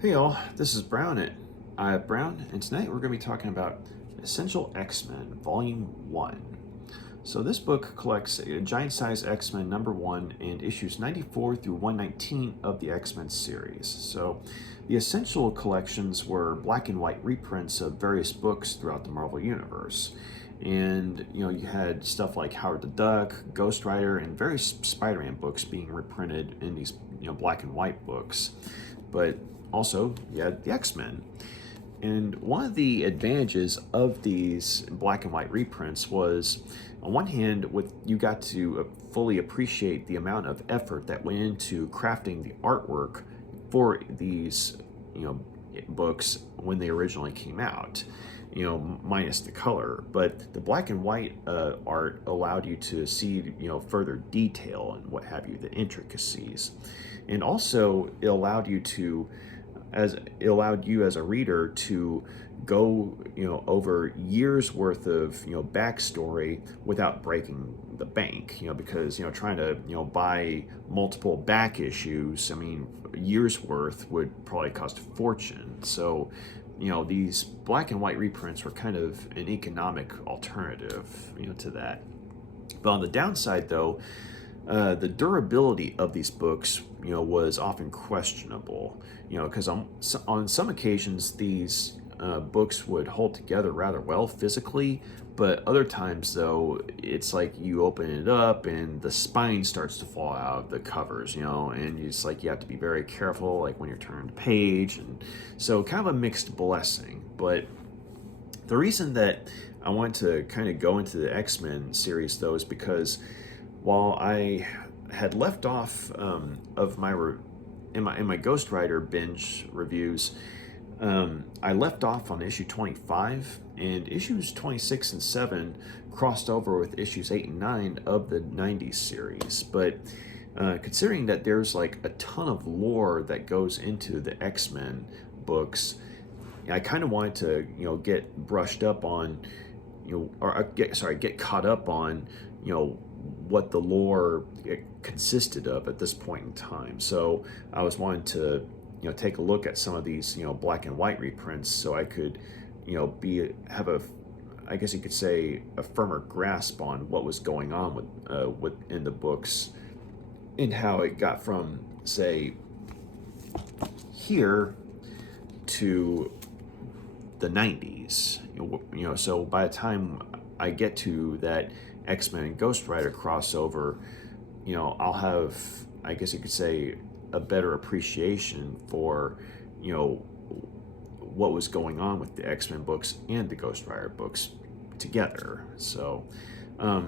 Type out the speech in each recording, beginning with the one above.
Hey y'all, this is Brown, and tonight we're going to be talking about Essential X-Men, Volume 1. So this book collects Giant Size X-Men number 1 and issues 94 through 119 of the X-Men series. So the Essential collections were black and white reprints of various books throughout the Marvel Universe. And, you had stuff like Howard the Duck, Ghost Rider, and various Spider-Man books being reprinted in these, black and white books. But also, you had the X-Men. And one of the advantages of these black and white reprints was, on one hand, you got to fully appreciate the amount of effort that went into crafting the artwork for these, books when they originally came out. Minus the color, but the black and white art allowed you to see, further detail and what have you, the intricacies, and also it allowed you as a reader to go, over years worth of, backstory without breaking the bank, because, trying to, buy multiple back issues, I mean, years worth would probably cost a fortune. So, these black and white reprints were kind of an economic alternative, to that. But on the downside, though, the durability of these books, was often questionable, because on some occasions these books would hold together rather well physically, but other times, though, it's like you open it up and the spine starts to fall out of the covers, and it's like you have to be very careful, like when you're turning the page, and so kind of a mixed blessing. But the reason that I want to kind of go into the X-Men series, though, is because while I had left off of in my Ghost Rider binge reviews, I left off on issue 25, and issues 26 and 7 crossed over with issues 8 and 9 of the 90s series. But considering that there's like a ton of lore that goes into the X-Men books, I kind of wanted to, get brushed up on, get caught up on, what the lore consisted of at this point in time. So I was wanting to, take a look at some of these, black and white reprints, so I could, have a, I guess you could say, a firmer grasp on what was going on in the books, and how it got from, say, here to the 90s. So by the time I get to that X-Men and Ghost Rider crossover, I'll have, I guess you could say, a better appreciation for, what was going on with the X-Men books and the Ghost Rider books together. So a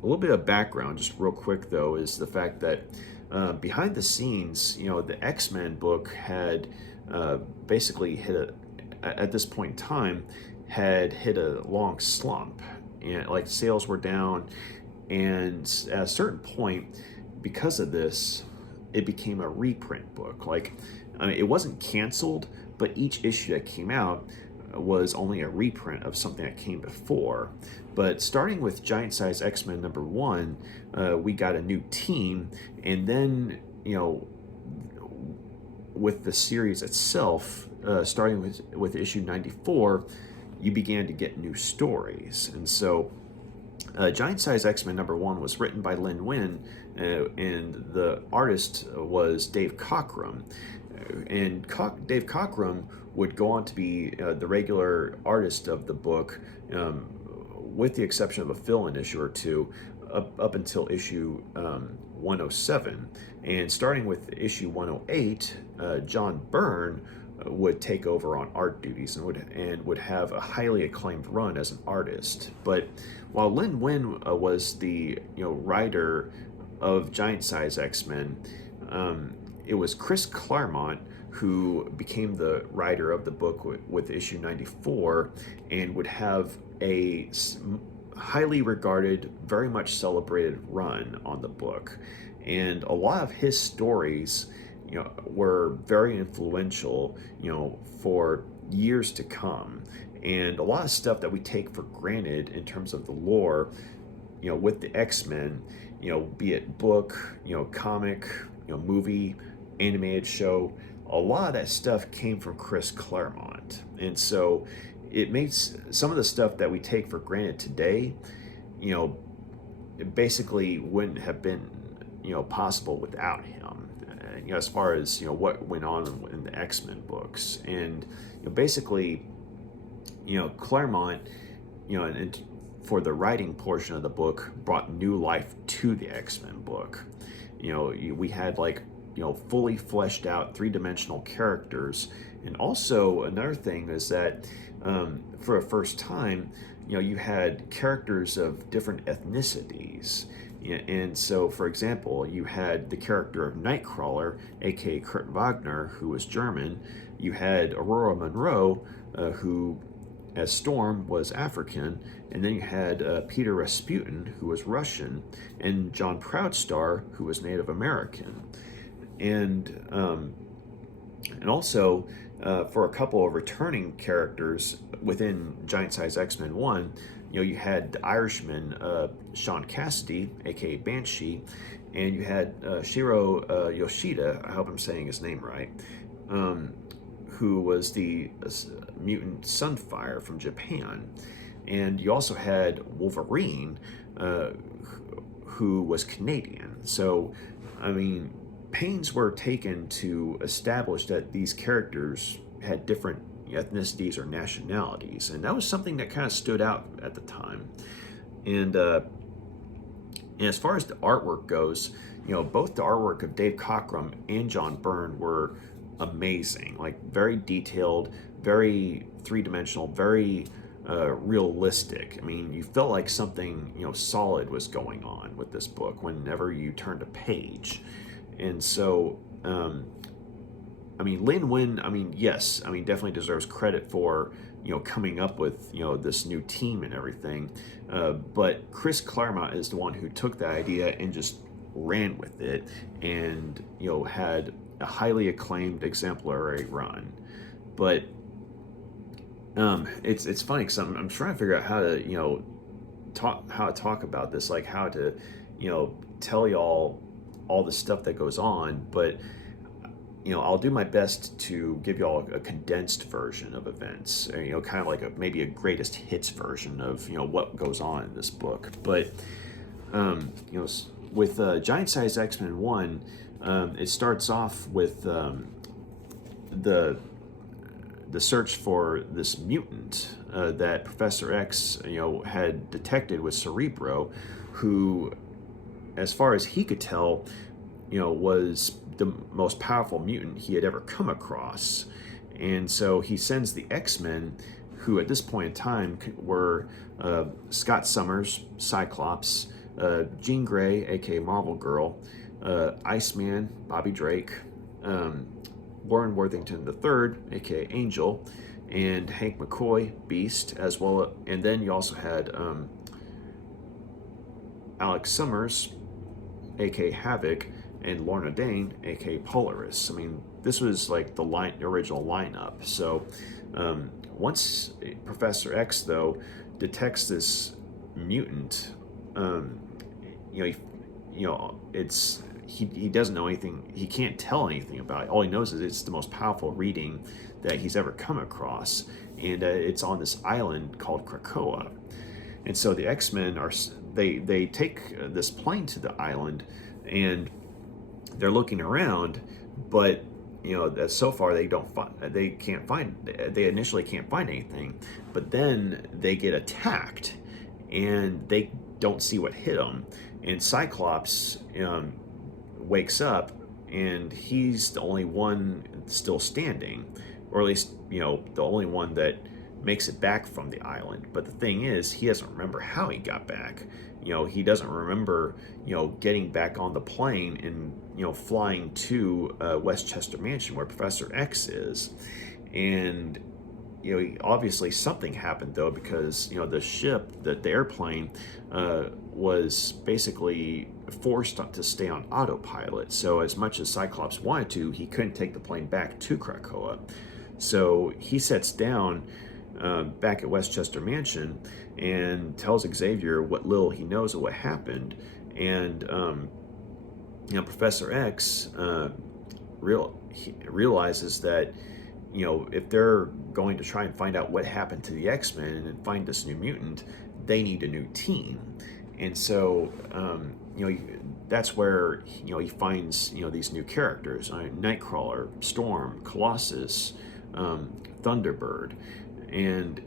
little bit of background, just real quick, though, is the fact that behind the scenes, the X-Men book had basically at this point in time, had hit a long slump, and like sales were down, and at a certain point, because of this, it became a reprint book. Like, I mean, it wasn't canceled, but each issue that came out was only a reprint of something that came before. But starting with Giant Size X-Men number 1, we got a new team, and then, with the series itself, starting with issue 94, you began to get new stories. And so Giant Size X-Men number 1 was written by Lin Wein, and the artist was Dave Cockrum. And Dave Cockrum would go on to be the regular artist of the book, with the exception of a fill-in issue or two, up until issue 107. And starting with issue 108, John Byrne would take over on art duties and would have a highly acclaimed run as an artist. But while Lin Wein was the writer of Giant Size X-Men, it was Chris Claremont who became the writer of the book with issue 94, and would have a highly regarded, very much celebrated run on the book. And a lot of his stories, were very influential, for years to come. And a lot of stuff that we take for granted in terms of the lore, with the X-Men, be it book, comic, movie, animated show, a lot of that stuff came from Chris Claremont. And so it makes some of the stuff that we take for granted today, you know, it basically wouldn't have been, possible without him. As far as what went on in the X-Men books, and basically, Claremont, and for the writing portion of the book, brought new life to the X-Men book. We had like fully fleshed out three-dimensional characters, and also another thing is that for the first time, you had characters of different ethnicities. And so, for example, you had the character of Nightcrawler, aka Kurt Wagner, who was German. You had Aurora Monroe, who, as Storm, was African. And then you had Peter Rasputin, who was Russian, and John Proudstar, who was Native American. And also, for a couple of returning characters within Giant Size X-Men 1, you had the Irishman Sean Cassidy, aka Banshee, and you had Shiro Yoshida, I hope I'm saying his name right, who was the mutant Sunfire from Japan. And you also had Wolverine, who was Canadian. So, I mean, pains were taken to establish that these characters had different ethnicities or nationalities, and that was something that kind of stood out at the time. And as far as the artwork goes, both the artwork of Dave Cockrum and John Byrne were amazing, like very detailed, very three-dimensional, very realistic. I mean, you felt like something solid was going on with this book whenever you turned a page. And so Lin Wen, yes, definitely deserves credit for, coming up with, this new team and everything. But Chris Claremont is the one who took that idea and just ran with it and, had a highly acclaimed exemplary run. But it's funny because I'm trying to figure out how to, talk about this, like how to, tell y'all all the stuff that goes on, but I'll do my best to give you all a condensed version of events, kind of like maybe a greatest hits version of what goes on in this book. But with Giant Size X-Men 1, it starts off with the search for this mutant that Professor X had detected with Cerebro, who, as far as he could tell, was the most powerful mutant he had ever come across. And so he sends the X-Men, who at this point in time were Scott Summers, Cyclops, Jean Grey, aka Marvel Girl, Iceman, Bobby Drake, Warren Worthington III, aka Angel, and Hank McCoy, Beast, as well. And then you also had Alex Summers, aka Havoc, and Lorna Dane, aka Polaris. This was like the original lineup. So once Professor X, though, detects this mutant, he doesn't know anything. He can't tell anything about it. All he knows is it's the most powerful reading that he's ever come across, and it's on this island called Krakoa. And so the X-Men they take this plane to the island, and they're looking around, but so far they initially can't find anything, but then they get attacked, and they don't see what hit them, and Cyclops wakes up, and he's the only one still standing, or at least the only one that makes it back from the island. But the thing is, he doesn't remember how he got back. He doesn't remember, getting back on the plane and, flying to Westchester Mansion where Professor X is. And, obviously something happened, though, because, the ship, the airplane, was basically forced to stay on autopilot. So as much as Cyclops wanted to, he couldn't take the plane back to Krakoa. So he sets down back at Westchester Mansion and tells Xavier what little he knows of what happened. And Professor X he realizes that, if they're going to try and find out what happened to the X-Men and find this new mutant, they need a new team. And so, that's where, he finds, these new characters: Nightcrawler, Storm, Colossus, Thunderbird, and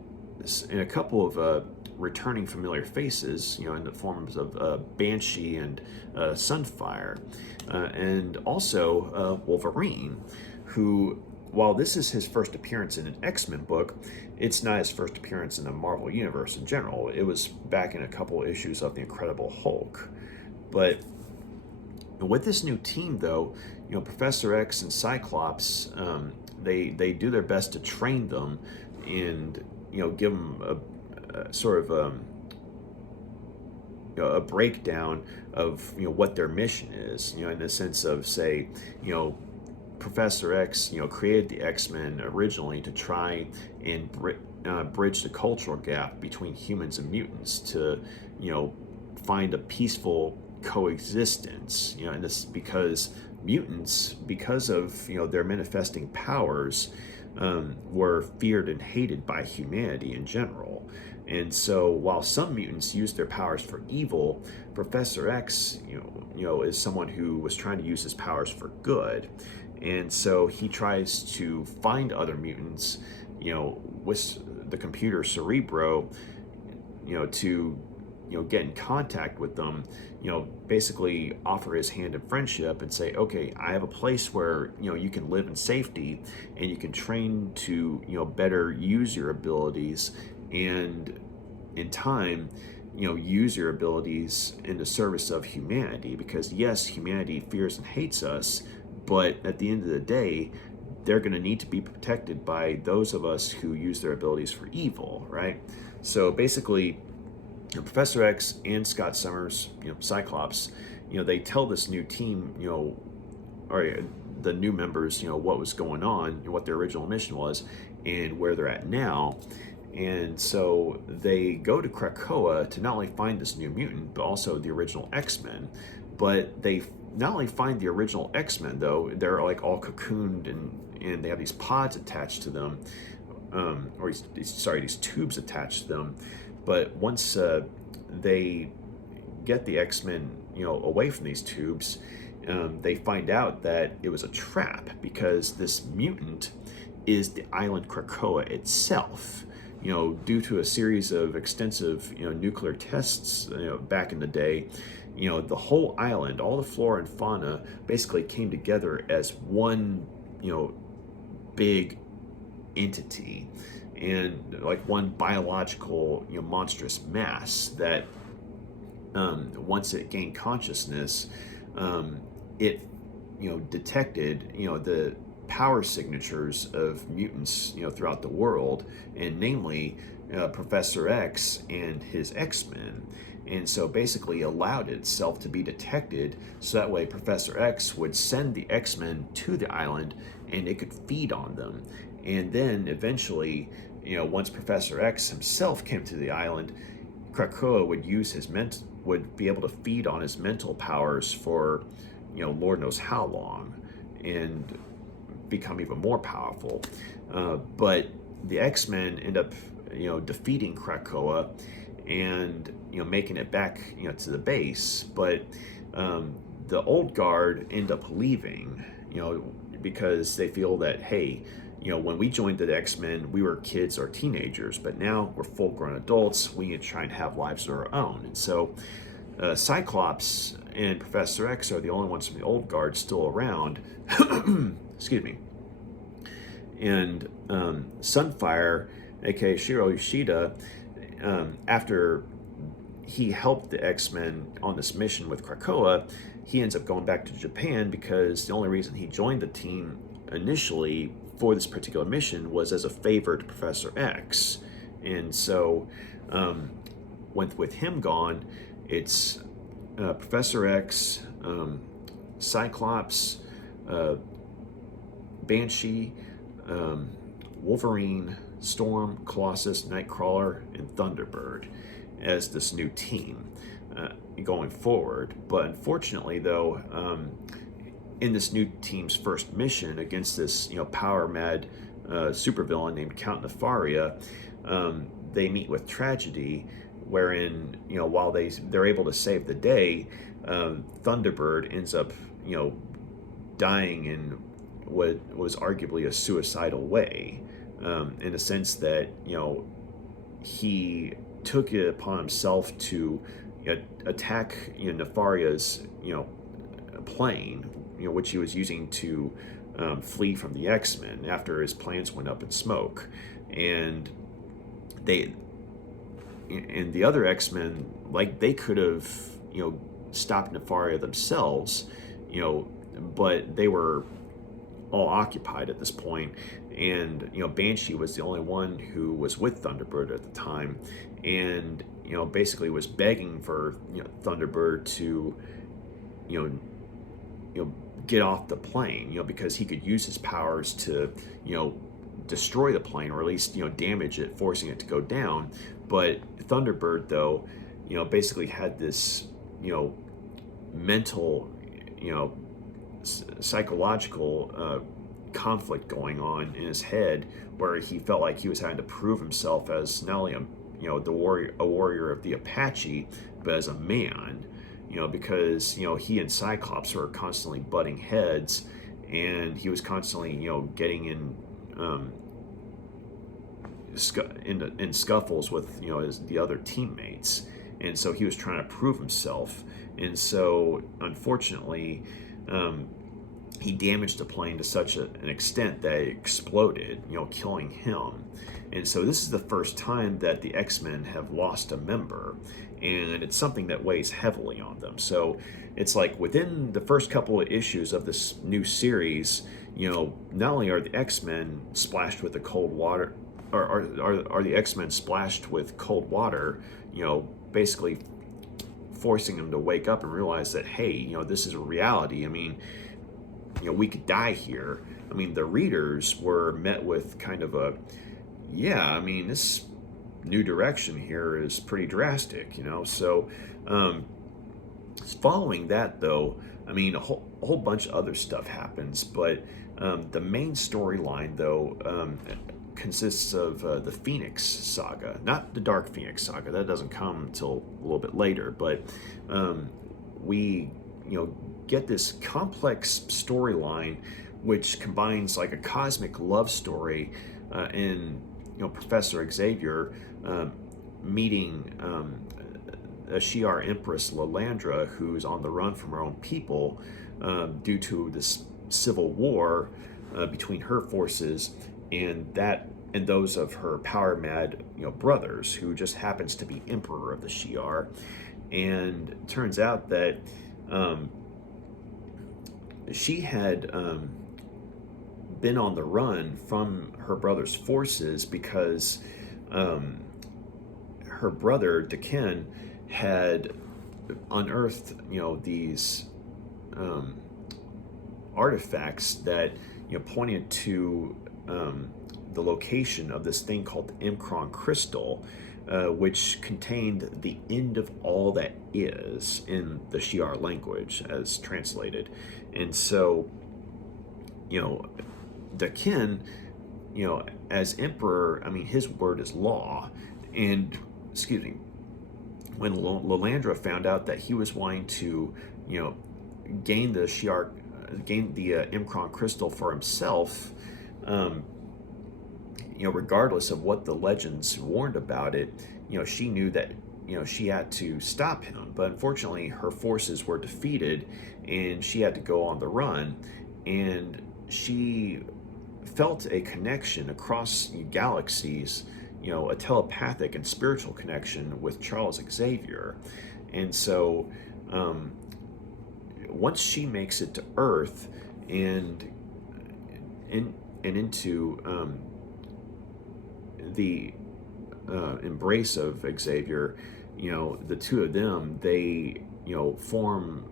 a couple of returning familiar faces, in the forms of Banshee and Sunfire, and also Wolverine, who, while this is his first appearance in an X-Men book, it's not his first appearance in the Marvel Universe in general. It was back in a couple issues of The Incredible Hulk. But with this new team, though, Professor X and Cyclops, they do their best to train them and, give them a sort of a breakdown of what their mission is, in the sense of, say, Professor X, created the X-Men originally to try and bridge the cultural gap between humans and mutants to, find a peaceful coexistence, and this because mutants, because of their manifesting powers, were feared and hated by humanity in general. And so, while some mutants use their powers for evil, Professor X, is someone who was trying to use his powers for good. And so he tries to find other mutants, with the computer Cerebro, to get in contact with them, basically offer his hand in friendship and say, okay, I have a place where, you can live in safety and you can train to, better use your abilities, and in time, use your abilities in the service of humanity. Because yes, humanity fears and hates us, but at the end of the day, they're going to need to be protected by those of us who use their abilities for evil, right? So basically, Professor X and Scott Summers, Cyclops, they tell this new team, or the new members, what was going on, what their original mission was, and where they're at now. And so they go to Krakoa to not only find this new mutant, but also the original X-Men. But they not only find the original X-Men, though, they're like all cocooned and they have these pods attached to them, these tubes attached to them. But once they get the X-Men, away from these tubes, they find out that it was a trap, because this mutant is the island Krakoa itself. Due to a series of extensive, nuclear tests, back in the day, the whole island, all the flora and fauna, basically came together as one, big entity, and like one biological, monstrous mass that, once it gained consciousness, it, detected, the power signatures of mutants, throughout the world, and namely Professor X and his X-Men. And so basically allowed itself to be detected, so that way Professor X would send the X-Men to the island and it could feed on them. And then eventually, once Professor X himself came to the island, Krakoa would use would be able to feed on his mental powers for, Lord knows how long, and become even more powerful. But the X-Men end up, defeating Krakoa and, making it back, to the base. But the old guard end up leaving, because they feel that, hey, when we joined the X-Men, we were kids or teenagers, but now we're full-grown adults. We need to try and have lives of our own. And so Cyclops and Professor X are the only ones from the old guard still around. Excuse me. And Sunfire, aka Shiro Yoshida, after he helped the X-Men on this mission with Krakoa, he ends up going back to Japan, because the only reason he joined the team initially for this particular mission was as a favor to Professor X. And so with him gone, it's Professor X, Cyclops, Banshee, Wolverine, Storm, Colossus, Nightcrawler, and Thunderbird as this new team going forward. But unfortunately, though, in this new team's first mission against this, power mad supervillain named Count Nefaria, they meet with tragedy, wherein, while they're able to save the day, Thunderbird ends up, dying in what was arguably a suicidal way, in a sense that, he took it upon himself to attack, Nefaria's, plane, which he was using to flee from the X-Men after his plans went up in smoke, and the other X-Men, like, they could have, stopped Nefaria themselves, but they were all occupied at this point, and Banshee was the only one who was with Thunderbird at the time, and basically was begging for Thunderbird to get off the plane, because he could use his powers to destroy the plane, or at least damage it, forcing it to go down. But Thunderbird, though, basically had this mental psychological conflict going on in his head, where he felt like he was having to prove himself as not only a warrior of the Apache, but as a man, because he and Cyclops were constantly butting heads, and he was constantly getting in scuffles with the other teammates, and so he was trying to prove himself, and so unfortunately he damaged the plane to such an extent that it exploded, killing him. And so this is the first time that the X-Men have lost a member, and it's something that weighs heavily on them. So it's like within the first couple of issues of this new series, not only are the X-Men splashed with the cold water, or are the X-Men splashed with cold water, basically forcing them to wake up and realize that, hey, this is a reality. I mean, we could die here. I mean, the readers were met with kind of a, this new direction here is pretty drastic, So, following that, though, I mean, a whole bunch of other stuff happens, but the main storyline, though, consists of the Phoenix Saga, not the Dark Phoenix Saga. That doesn't come until a little bit later, but we, get this complex storyline which combines like a cosmic love story in Professor Xavier meeting a Shi'ar Empress Lilandra, who's on the run from her own people due to this civil war between her forces and those of her power mad brothers, who just happens to be Emperor of the Shi'ar. And it turns out that she had been on the run from her brother's forces because her brother Daken had unearthed these artifacts that pointed to the location of this thing called the Imkron crystal, which contained the end of all that is in the Shi'ar language, as translated. And so, Daken, as emperor, I mean, his word is law. And, when Lilandra found out that he was wanting to, gain the Imkron crystal for himself, regardless of what the legends warned about it, she knew that, she had to stop him. But unfortunately, her forces were defeated and she had to go on the run. And she felt a connection across galaxies, a telepathic and spiritual connection with Charles Xavier. And so once she makes it to Earth and into the embrace of Xavier, the two of them, they form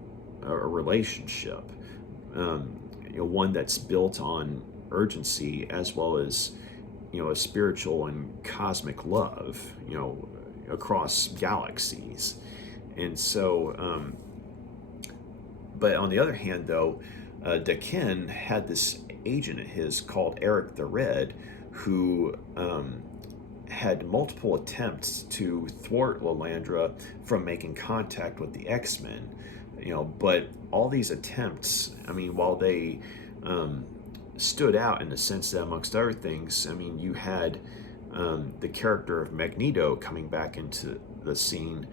a relationship, one that's built on urgency as well as a spiritual and cosmic love, across galaxies. And so but on the other hand, though, Dakin had this agent of his called Eric the Red, who had multiple attempts to thwart Lilandra from making contact with the X-Men. But all these attempts, I mean, while they stood out in the sense that, amongst other things, I mean, you had the character of Magneto coming back into the scene.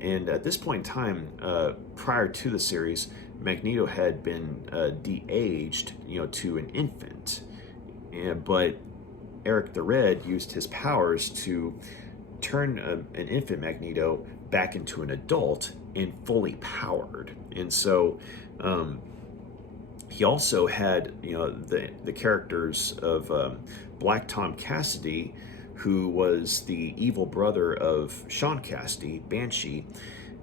And at this point in time, prior to the series, Magneto had been de-aged, to an infant. But Eric the Red used his powers to turn an infant Magneto back into an adult and fully powered. And so he also had, the characters of Black Tom Cassidy, who was the evil brother of Sean Cassidy, Banshee,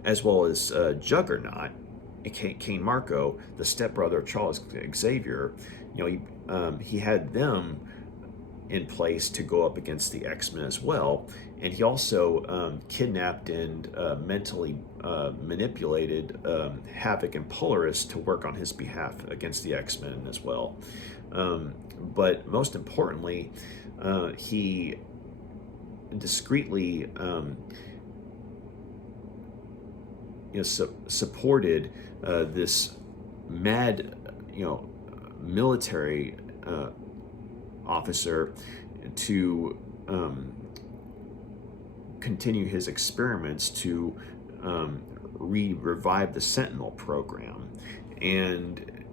as well as Juggernaut, Kane Marco, the stepbrother of Charles Xavier. He had them in place to go up against the X-Men as well. And he also kidnapped and mentally manipulated Havoc and Polaris to work on his behalf against the X-Men as well. But most importantly, he discreetly supported this mad military officer to continue his experiments to revive the Sentinel program. And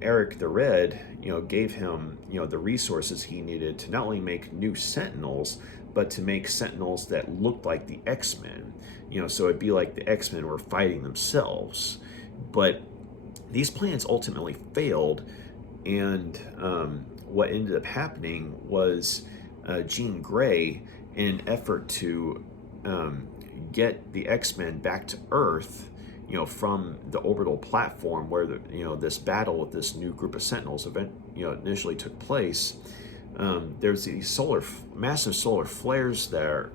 Eric the Red, gave him, the resources he needed to not only make new Sentinels, but to make Sentinels that looked like the X-Men. So it'd be like the X-Men were fighting themselves. But these plans ultimately failed, and what ended up happening was Jean Grey, in an effort to get the X-Men back to Earth, from the orbital platform where this battle with this new group of Sentinels initially took place. There's these massive solar flares there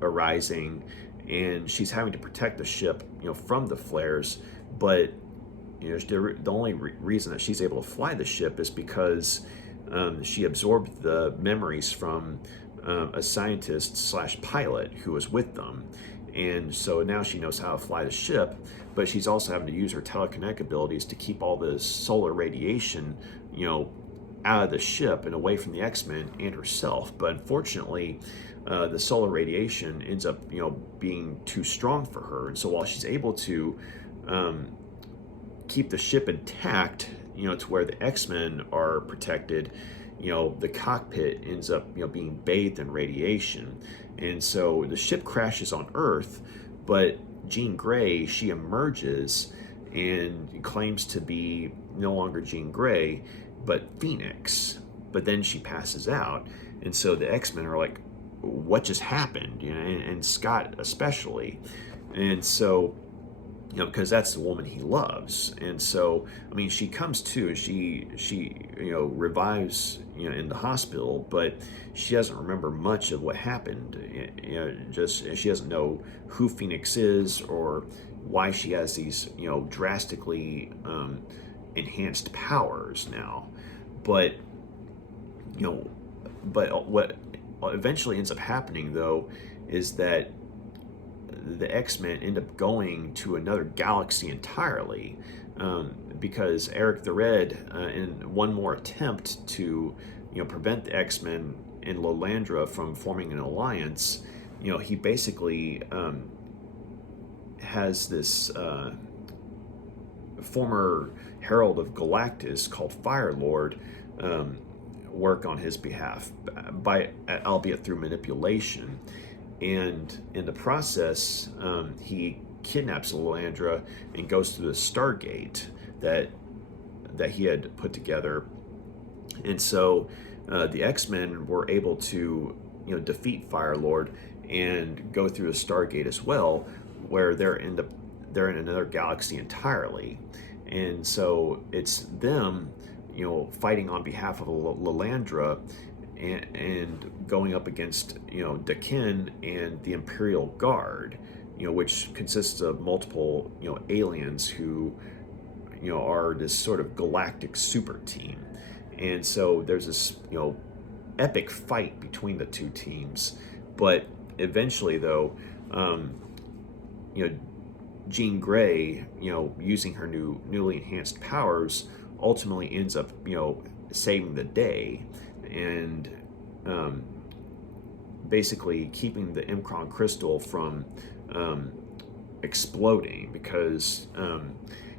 arising, and she's having to protect the ship, from the flares. But the only reason that she's able to fly the ship is because she absorbed the memories from a scientist / pilot who was with them. And so now she knows how to fly the ship, but she's also having to use her telekinetic abilities to keep all this solar radiation, out of the ship and away from the X-Men and herself. But unfortunately, the solar radiation ends up, being too strong for her. And so while she's able to keep the ship intact, to where the X-Men are protected, the cockpit ends up, being bathed in radiation. And so the ship crashes on Earth, but Jean Grey, she emerges and claims to be no longer Jean Grey, but Phoenix. But then she passes out. And so the X-Men are like, what just happened? And Scott especially. And so, because that's the woman he loves. And so, I mean, she comes to, she revives, in the hospital, but she doesn't remember much of what happened. Just she doesn't know who Phoenix is or why she has these, drastically enhanced powers now. But, what eventually ends up happening, though, is that the X-Men end up going to another galaxy entirely, because Eric the Red, in one more attempt to, prevent the X-Men and Lilandra from forming an alliance, he basically has this former Herald of Galactus called Firelord work on his behalf, albeit through manipulation. And in the process, he kidnaps Lilandra and goes through the Stargate that he had put together. And so the X-Men were able to, defeat Firelord and go through the Stargate as well, where they're in another galaxy entirely. And so it's them, fighting on behalf of Lilandra, and going up against, Dakin and the Imperial Guard, which consists of multiple, aliens who, are this sort of galactic super team. And so there's this, epic fight between the two teams. But eventually, though, you know, Jean Grey, using her newly enhanced powers, ultimately ends up, saving the day, and basically keeping the Imcron crystal from exploding, because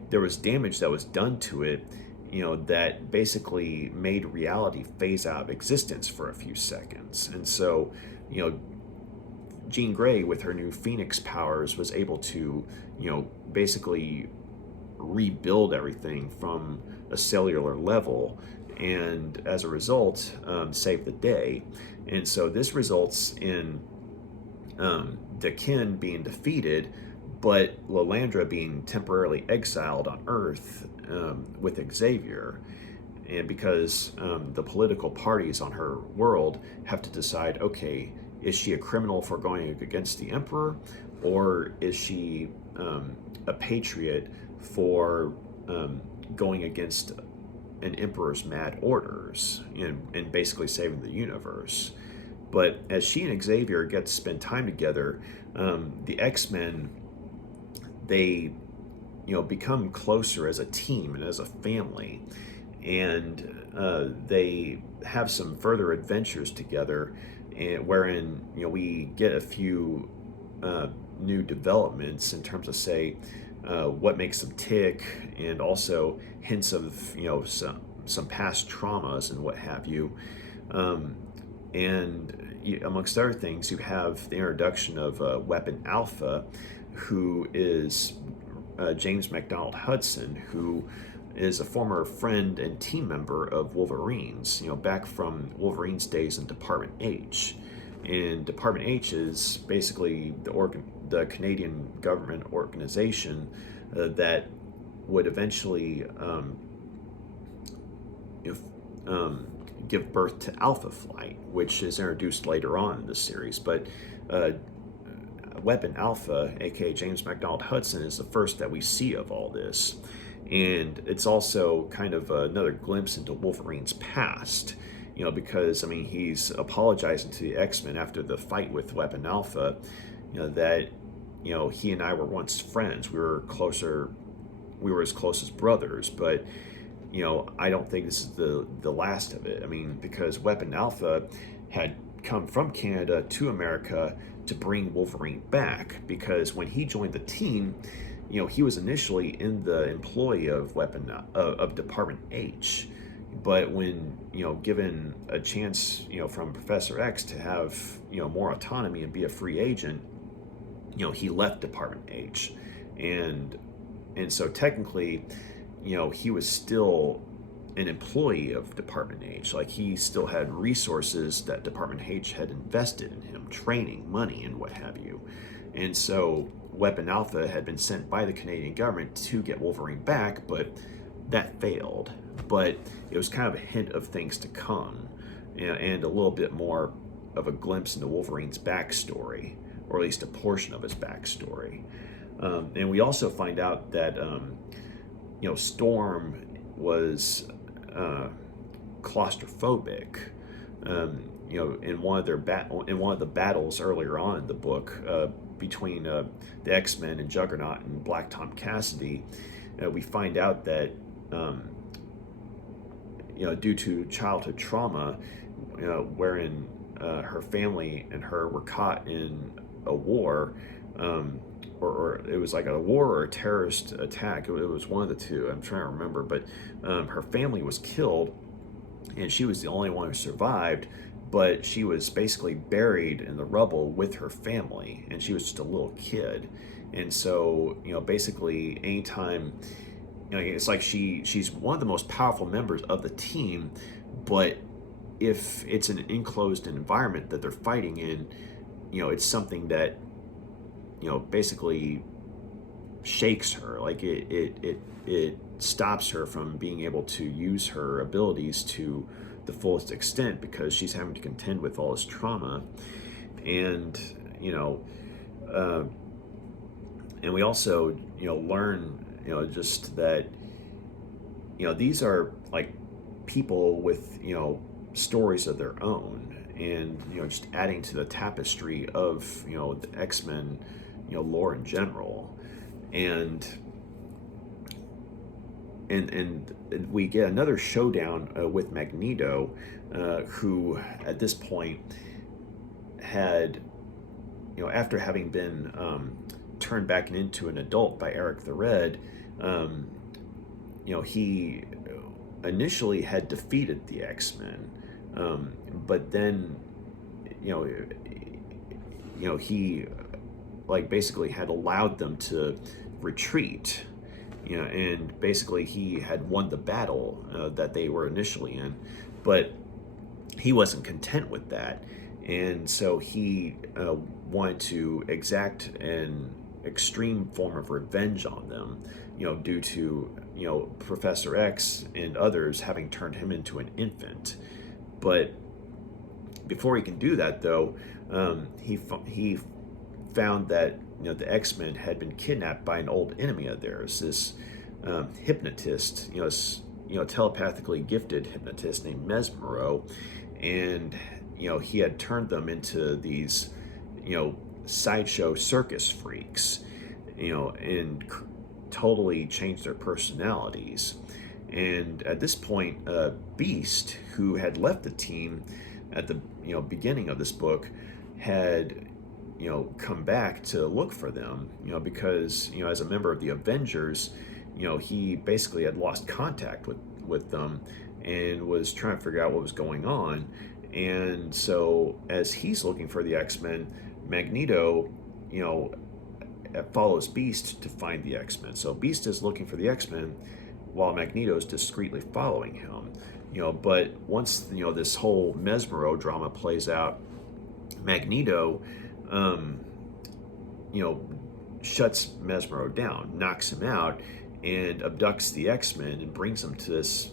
there was damage that was done to it, that basically made reality phase out of existence for a few seconds. And so, Jean Grey, with her new Phoenix powers, was able to, basically rebuild everything from a cellular level, and as a result, save the day. And so this results in Dakin being defeated, but Lilandra being temporarily exiled on Earth with Xavier. And because the political parties on her world have to decide, okay, is she a criminal for going against the Emperor, or is she a patriot for going against an Emperor's mad orders and basically saving the universe? But as she and Xavier get to spend time together, the X-Men, they become closer as a team and as a family, and they have some further adventures together, and wherein we get a few new developments in terms of, say, what makes them tick, and also hints of some past traumas and what have you. And amongst other things, you have the introduction of Weapon Alpha, who is James MacDonald Hudson, who is a former friend and team member of Wolverine's, back from Wolverine's days in Department H. And Department H is basically the Canadian government organization that would eventually give birth to Alpha Flight, which is introduced later on in the series. But Weapon Alpha, aka James MacDonald Hudson, is the first that we see of all this. And it's also kind of another glimpse into Wolverine's past, because, he's apologizing to the X-Men after the fight with Weapon Alpha, that, he and I were once friends. We were as close as brothers, but, I don't think this is the last of it. Because Weapon Alpha had come from Canada to America to bring Wolverine back, because when he joined the team, he was initially in the employ of Department H, but when given a chance from Professor X to have more autonomy and be a free agent, he left Department H, and so technically he was still an employee of Department H. Like, he still had resources that Department H had invested in him, training, money, and what have you. And so Weapon Alpha had been sent by the Canadian government to get Wolverine back, but that failed. But it was kind of a hint of things to come, and a little bit more of a glimpse into Wolverine's backstory, or at least a portion of his backstory. And we also find out that Storm was claustrophobic. In one of the battles earlier on in the book between the X-Men and Juggernaut and Black Tom Cassidy, we find out that due to childhood trauma, wherein her family and her were caught in a war, or it was like a war or a terrorist attack. It was one of the two. I'm trying to remember, but her family was killed, and she was the only one who survived. But she was basically buried in the rubble with her family, and she was just a little kid. And so, basically, anytime, it's like she's one of the most powerful members of the team, but if it's an enclosed environment that they're fighting in, it's something that, basically shakes her. Like, it stops her from being able to use her abilities to the fullest extent, because she's having to contend with all this trauma. And and we also learn just that these are like people with, stories of their own, and, just adding to the tapestry of, the X-Men, lore in general. And we get another showdown with Magneto, who at this point had, after having been turned back into an adult by Eric the Red, he initially had defeated the X-Men, but then, he like basically had allowed them to retreat, and basically he had won the battle that they were initially in, but he wasn't content with that, and so he wanted to exact an extreme form of revenge on them, due to, Professor X and others having turned him into an infant. But before he can do that, though, he found that, the X-Men had been kidnapped by an old enemy of theirs, this hypnotist, telepathically gifted hypnotist named Mesmero, and, he had turned them into these, sideshow circus freaks, and totally changed their personalities. And at this point, Beast, who had left the team at the beginning of this book, had come back to look for them, because, as a member of the Avengers, he basically had lost contact with them and was trying to figure out what was going on. And so as he's looking for the X-Men, Magneto, follows Beast to find the X-Men. So Beast is looking for the X-Men while Magneto is discreetly following him. But once, this whole Mesmero drama plays out, Magneto, shuts Mesmero down, knocks him out, and abducts the X-Men and brings them to this,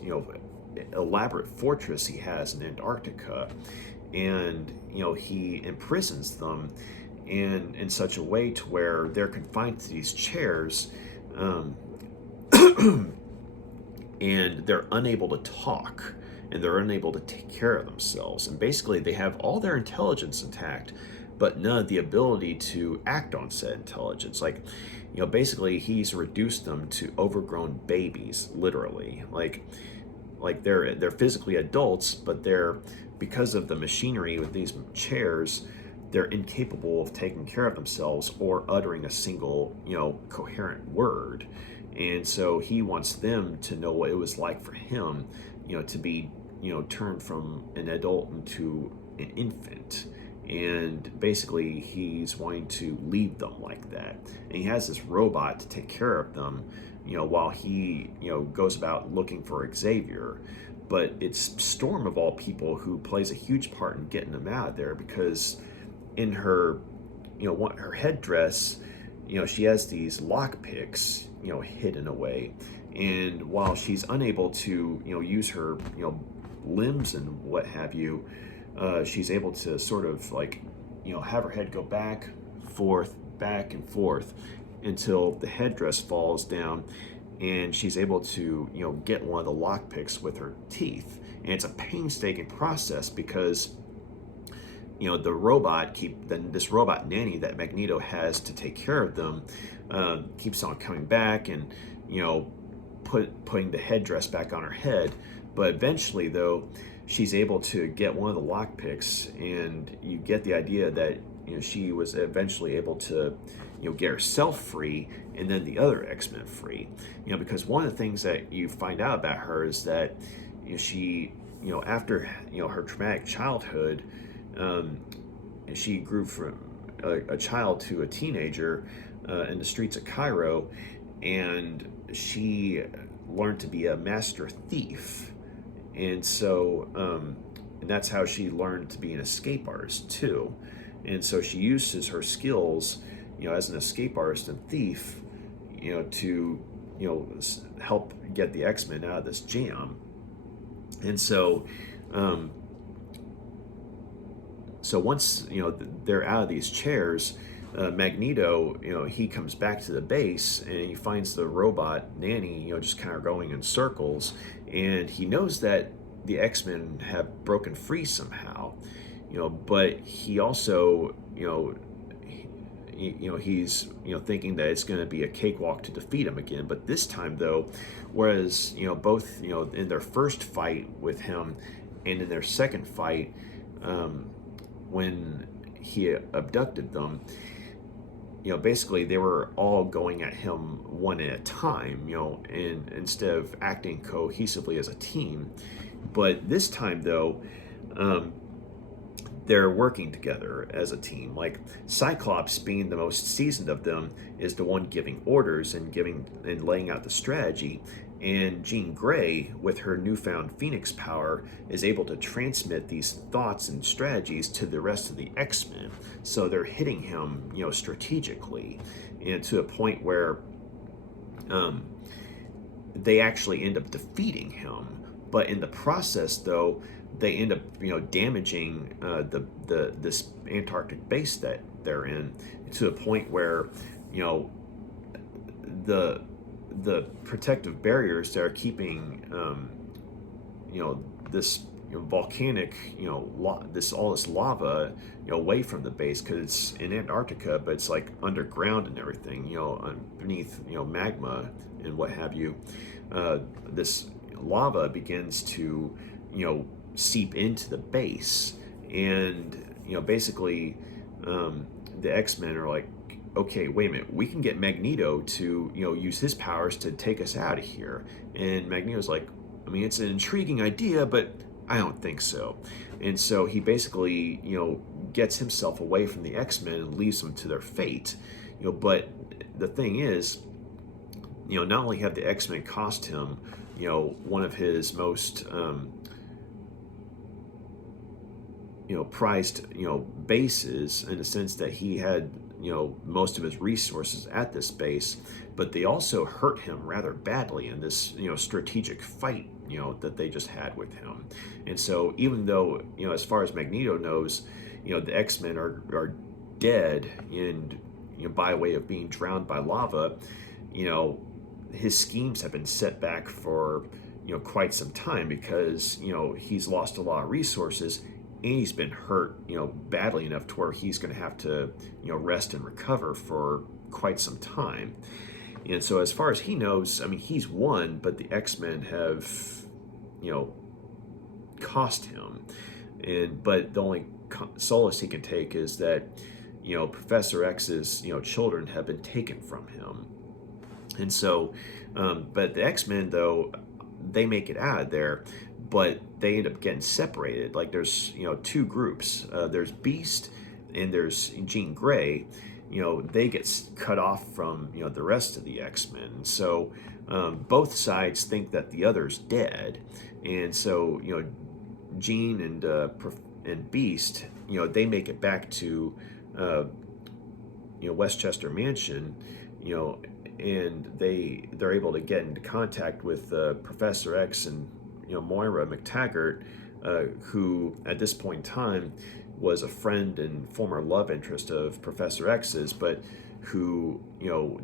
elaborate fortress he has in Antarctica. And, he imprisons them in such a way to where they're confined to these chairs, and they're unable to talk, and they're unable to take care of themselves. And basically they have all their intelligence intact, but none of the ability to act on said intelligence. Like, basically he's reduced them to overgrown babies, literally. Like they're physically adults, but because of the machinery with these chairs, they're incapable of taking care of themselves or uttering a single, coherent word. And so he wants them to know what it was like for him, to be, turned from an adult into an infant. And basically he's wanting to leave them like that. And he has this robot to take care of them, while he, goes about looking for Xavier. But it's Storm, of all people, who plays a huge part in getting him out of there, because in her, her headdress, she has these lockpicks, hidden away. And while she's unable to, use her, limbs and what have you, she's able to sort of like, have her head go back and forth until the headdress falls down, and she's able to, get one of the lockpicks with her teeth. And it's a painstaking process because, this robot nanny that Magneto has to take care of them, keeps on coming back and, putting the headdress back on her head. But eventually, though, she's able to get one of the lockpicks, and you get the idea that, she was eventually able to, get herself free, and then the other X-Men free. Because one of the things that you find out about her is that, she, after, her traumatic childhood, she grew from a child to a teenager in the streets of Cairo, and she learned to be a master thief. And so, and that's how she learned to be an escape artist too. And so she uses her skills, as an escape artist and thief, to, help get the X-Men out of this jam. And so, so once, they're out of these chairs, Magneto, he comes back to the base and he finds the robot nanny, just kind of going in circles, and he knows that the X-Men have broken free somehow, but he also, he's thinking that it's going to be a cakewalk to defeat him again. But this time, though, whereas both in their first fight with him and in their second fight, when he abducted them, basically they were all going at him one at a time, and instead of acting cohesively as a team. But this time, though, they're working together as a team. Like Cyclops, being the most seasoned of them, is the one giving orders and laying out the strategy. And Jean Grey, with her newfound Phoenix power, is able to transmit these thoughts and strategies to the rest of the X-Men. So they're hitting him, strategically, and to a point where they actually end up defeating him. But in the process, though, they end up, damaging this Antarctic base that they're in, to a point where, the protective barriers that are keeping, this volcanic, this lava, away from the base, because it's in Antarctica, but it's like underground and everything, underneath, magma and what have you. This lava begins to, seep into the base, and basically, the X-Men are like, okay, wait a minute, we can get Magneto to, use his powers to take us out of here. And Magneto's like, I mean, it's an intriguing idea, but I don't think so. And so he basically, gets himself away from the X-Men and leaves them to their fate. But the thing is, not only have the X-Men cost him, one of his most, prized, bases, in the sense that he had, most of his resources at this base, but they also hurt him rather badly in this, strategic fight, that they just had with him. And so even though, as far as Magneto knows, the X-Men are dead, and, by way of being drowned by lava, his schemes have been set back for, quite some time, because, he's lost a lot of resources, and he's been hurt, badly enough to where he's going to have to, rest and recover for quite some time. And so as far as he knows, I mean, he's won, but the X-Men have, cost him. But the only solace he can take is that, Professor X's, children have been taken from him. And so, but the X-Men, though, they make it out of there, but they end up getting separated. Like there's, two groups. There's Beast and there's Jean Grey. They get cut off from, the rest of the X-Men. So both sides think that the other's dead. And so, Jean and Beast, they make it back to, Westchester Mansion, and they're able to get into contact with Professor X and Moira McTaggart, who at this point in time was a friend and former love interest of Professor X's, but who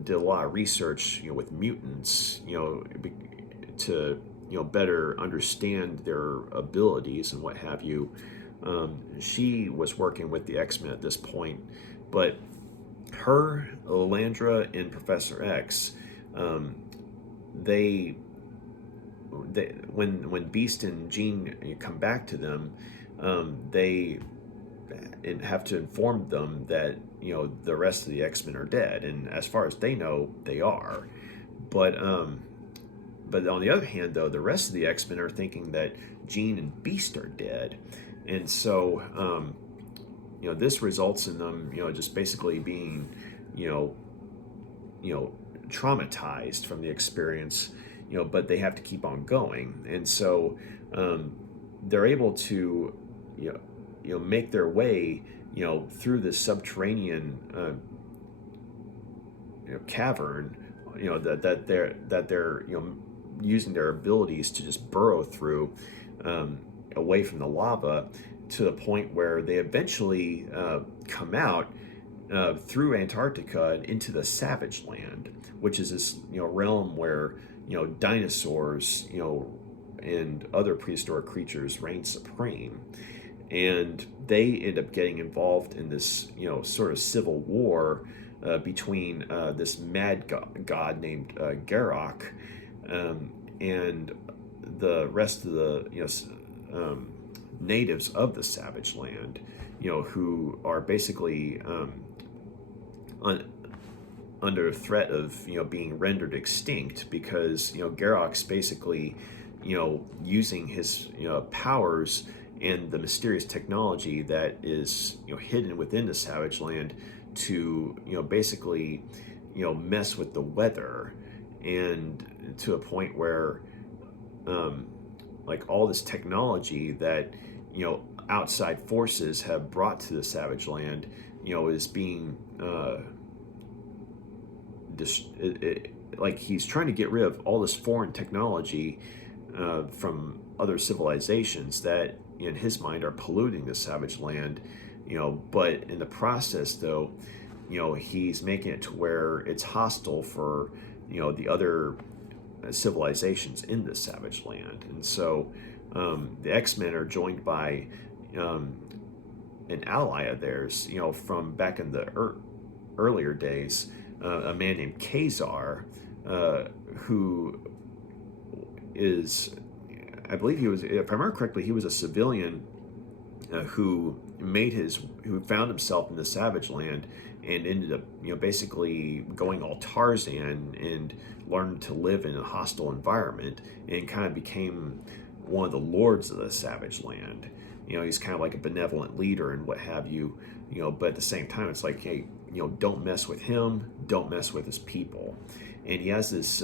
did a lot of research with mutants, to better understand their abilities and what have you. She was working with the X-Men at this point, but her, Lilandra, and Professor X, they when Beast and Jean come back to them, they have to inform them that the rest of the X-Men are dead, and as far as they know, they are. But on the other hand, though, the rest of the X-Men are thinking that Jean and Beast are dead, and so this results in them just basically being traumatized from the experience. But they have to keep on going, and so they're able to, make their way, through this subterranean, cavern, that they're using their abilities to just burrow through, away from the lava, to the point where they eventually come out, through Antarctica and into the Savage Land, which is this realm where dinosaurs and other prehistoric creatures reign supreme, and they end up getting involved in this sort of civil war between this mad god named Garok, and the rest of the natives of the Savage Land, who are basically under threat of being rendered extinct because Garok's basically using his powers and the mysterious technology that is hidden within the Savage Land to basically mess with the weather, and to a point where like all this technology that outside forces have brought to the Savage Land is being like he's trying to get rid of all this foreign technology from other civilizations that in his mind are polluting the Savage Land, but in the process though he's making it to where it's hostile for the other civilizations in the Savage Land. And so the X-Men are joined by an ally of theirs from back in the earlier days, a man named Kazar, who is, I believe he was, if I remember correctly, he was a civilian who found himself in the Savage Land and ended up basically going all Tarzan and learned to live in a hostile environment and kind of became one of the lords of the Savage Land. He's kind of like a benevolent leader and what have you, but at the same time it's like, hey, don't mess with him, don't mess with his people. And he has this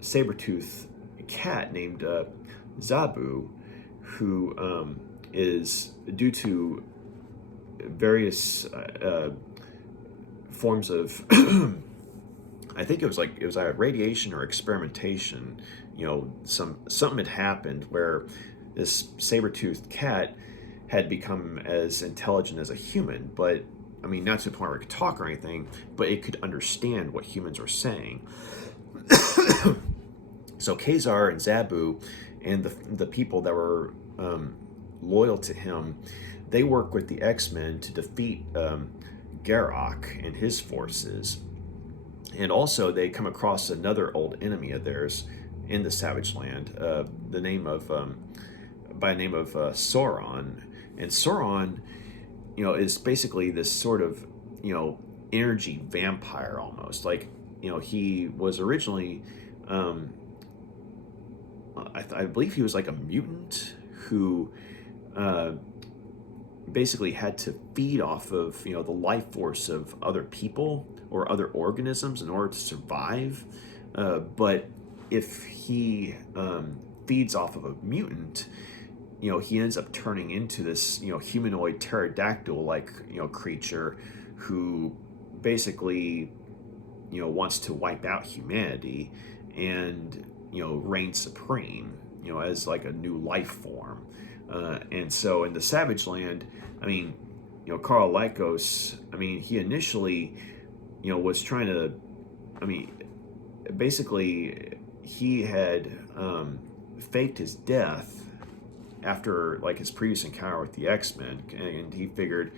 saber-tooth cat named Zabu, who is, due to various forms of I think it was either radiation or experimentation, something had happened where this saber-toothed cat had become as intelligent as a human, but I mean, not to the point where it could talk or anything, but it could understand what humans were saying. So Kazar and Zabu and the people that were loyal to him, they work with the X-Men to defeat Garok and his forces. And also they come across another old enemy of theirs in the Savage Land, by the name of Sauron. And Sauron, is basically this sort of, energy vampire almost. Like, he was originally, I believe he was like a mutant who basically had to feed off of, the life force of other people or other organisms in order to survive. But if he feeds off of a mutant, he ends up turning into this, humanoid pterodactyl-like, creature who basically, wants to wipe out humanity and, reign supreme, as like a new life form. And so in the Savage Land, I mean, Karl Lycos, I mean, he initially, was trying to, I mean, basically he had faked his death after like his previous encounter with the X-Men, and he figured,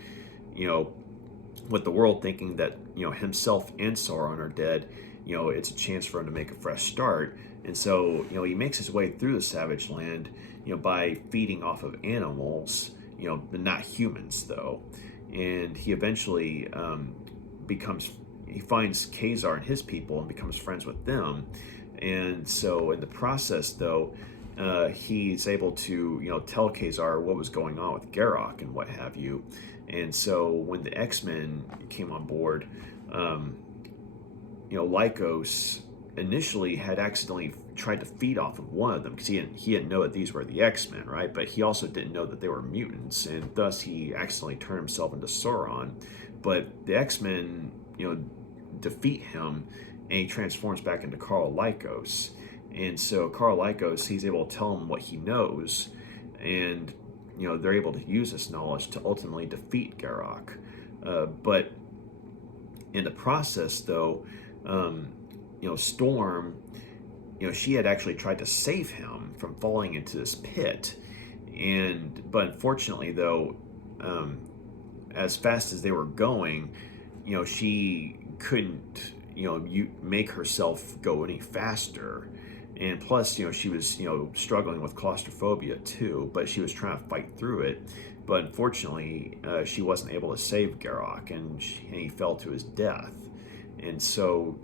with the world thinking that himself and Sauron are dead, it's a chance for him to make a fresh start. And so he makes his way through the Savage Land by feeding off of animals, but not humans though. And he eventually he finds Kazar and his people and becomes friends with them. And so in the process though, he's able to tell Kazar what was going on with Garok and what have you. And so when the X-Men came on board, Lycos initially had accidentally tried to feed off of one of them because he didn't know that these were the X-Men, right? But he also didn't know that they were mutants, and thus he accidentally turned himself into Sauron. But the X-Men, defeat him, and he transforms back into Karl Lycos. And so Karl Lycos, he's able to tell him what he knows, and they're able to use this knowledge to ultimately defeat Garok. But in the process, though, Storm, she had actually tried to save him from falling into this pit, but unfortunately, though, as fast as they were going, she couldn't, make herself go any faster. And plus, she was, struggling with claustrophobia too, but she was trying to fight through it. But unfortunately, she wasn't able to save Garrock, and he fell to his death. And so,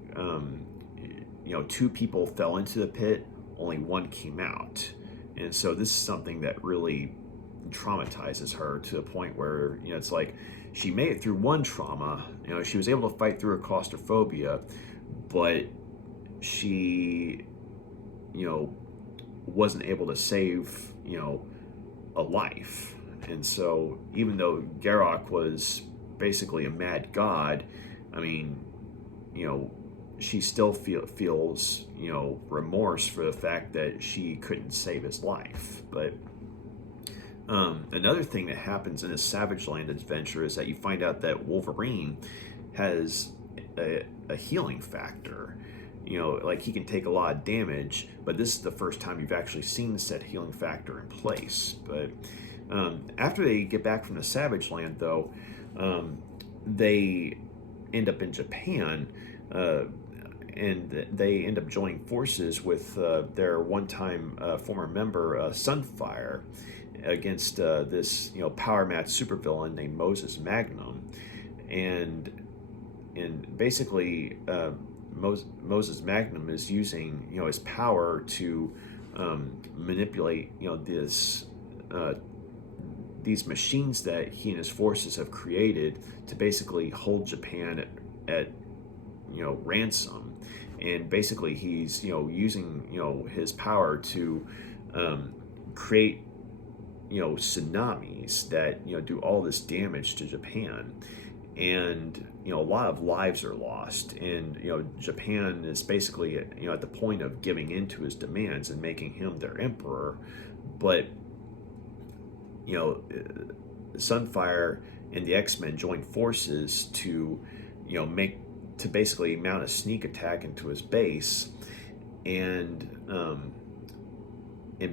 two people fell into the pit, only one came out. And so this is something that really traumatizes her to the point where, it's like she made it through one trauma. She was able to fight through her claustrophobia, but she, wasn't able to save, a life. And so even though Garrock was basically a mad god, I mean, she still feels, remorse for the fact that she couldn't save his life. But another thing that happens in this Savage Land adventure is that you find out that Wolverine has a healing factor. Like he can take a lot of damage, but this is the first time you've actually seen said healing factor in place. But after they get back from the Savage Land, though, they end up in Japan, and they end up joining forces with their one-time former member, Sunfire, against this power match supervillain named Moses Magnum, and basically Moses Magnum is using his power to manipulate these machines that he and his forces have created to basically hold Japan at ransom. And basically he's using his power to create tsunamis that do all this damage to Japan. And a lot of lives are lost, and Japan is basically at the point of giving in to his demands and making him their emperor. But Sunfire and the X-Men join forces to basically mount a sneak attack into his base. And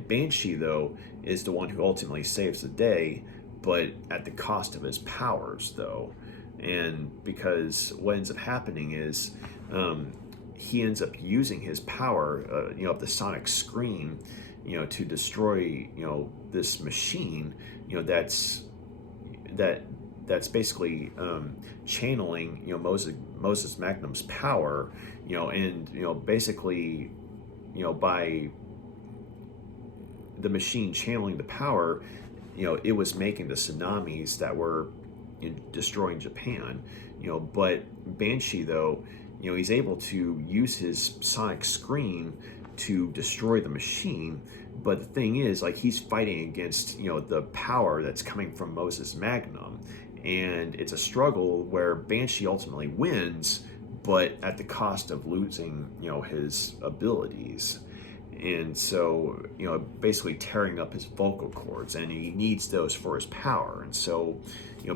Banshee, though, is the one who ultimately saves the day, but at the cost of his powers, though. And because what ends up happening is he ends up using his power, of the sonic scream, to destroy, this machine, that's basically channeling, Moses Magnum's power, and basically, by the machine channeling the power, it was making the tsunamis that were destroying Japan. But Banshee, though, he's able to use his sonic scream to destroy the machine. But the thing is, like, he's fighting against the power that's coming from Moses Magnum, and it's a struggle where Banshee ultimately wins, but at the cost of losing his abilities. And so, basically tearing up his vocal cords, and he needs those for his power. And so,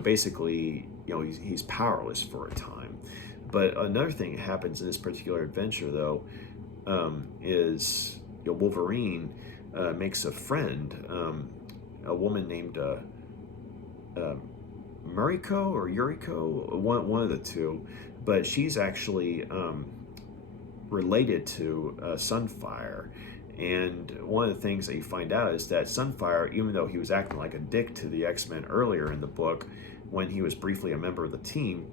basically, he's powerless for a time. But another thing that happens in this particular adventure, though, is Wolverine makes a friend, a woman named Mariko or Yuriko, one of the two. But she's actually related to Sunfire. And one of the things that you find out is that Sunfire, even though he was acting like a dick to the X-Men earlier in the book, when he was briefly a member of the team,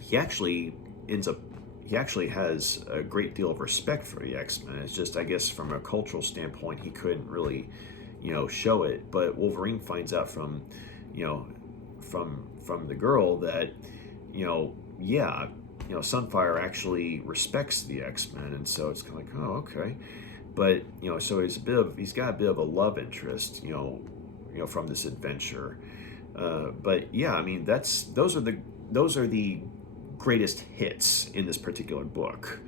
he actually has a great deal of respect for the X-Men. It's just, I guess, from a cultural standpoint, he couldn't really, show it. But Wolverine finds out from the girl that, Sunfire actually respects the X-Men, and so it's kind of like, oh, okay. But so he's got a bit of a love interest, from this adventure. But yeah, I mean, those are the greatest hits in this particular book.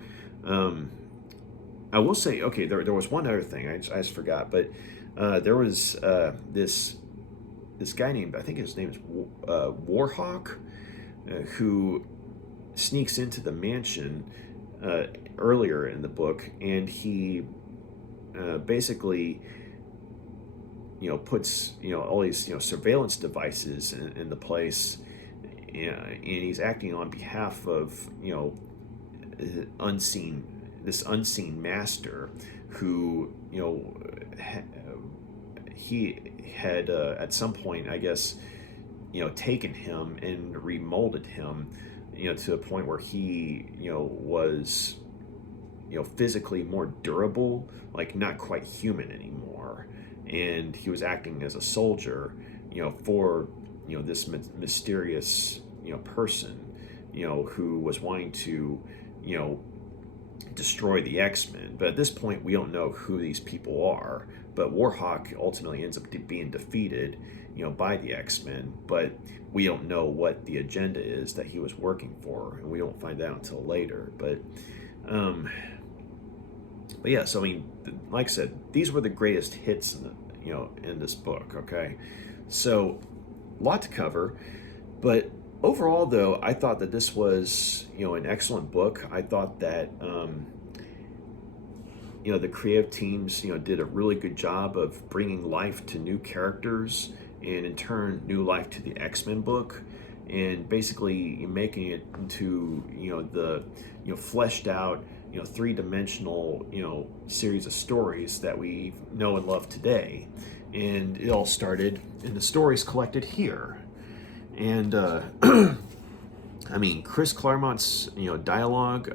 I will say, okay, there was one other thing I just forgot, but there was this guy named, I think his name is Warhawk. who sneaks into the mansion earlier in the book, and he basically puts all these surveillance devices in the place, and he's acting on behalf of this unseen master who he had at some point, I guess, taken him and remolded him to a point where he was physically more durable, like not quite human anymore, and he was acting as a soldier for this mysterious person who was wanting to destroy the X-Men. But at this point we don't know who these people are, but Warhawk ultimately ends up being defeated by the X-Men, but we don't know what the agenda is that he was working for, and we don't find out until later. But yeah, so I mean, like I said, these were the greatest hits in this book. Okay, so a lot to cover, but overall, though, I thought that this was an excellent book. I thought that the creative teams did a really good job of bringing life to new characters, and in turn new life to the X-Men book, and basically making it into the fleshed out three-dimensional series of stories that we know and love today. And it all started in the stories collected here. And I mean, Chris Claremont's dialogue,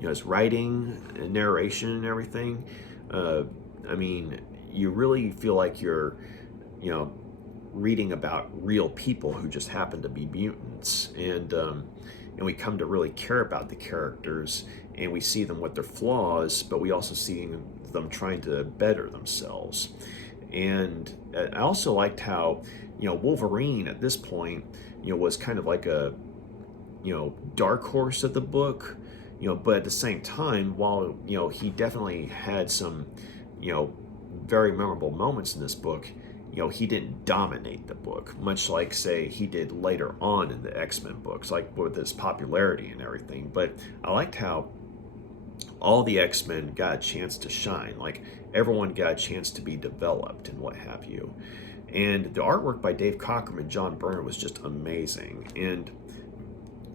his writing and narration and everything, I mean, you really feel like you're reading about real people who just happen to be mutants, and we come to really care about the characters, and we see them with their flaws, but we also see them trying to better themselves. And I also liked how Wolverine at this point was kind of like a dark horse of the book, but at the same time, while he definitely had some very memorable moments in this book, he didn't dominate the book, much like, say, he did later on in the X-Men books, like with his popularity and everything. But I liked how all the X-Men got a chance to shine, like everyone got a chance to be developed and what have you. And the artwork by Dave Cockrum and John Byrne was just amazing. And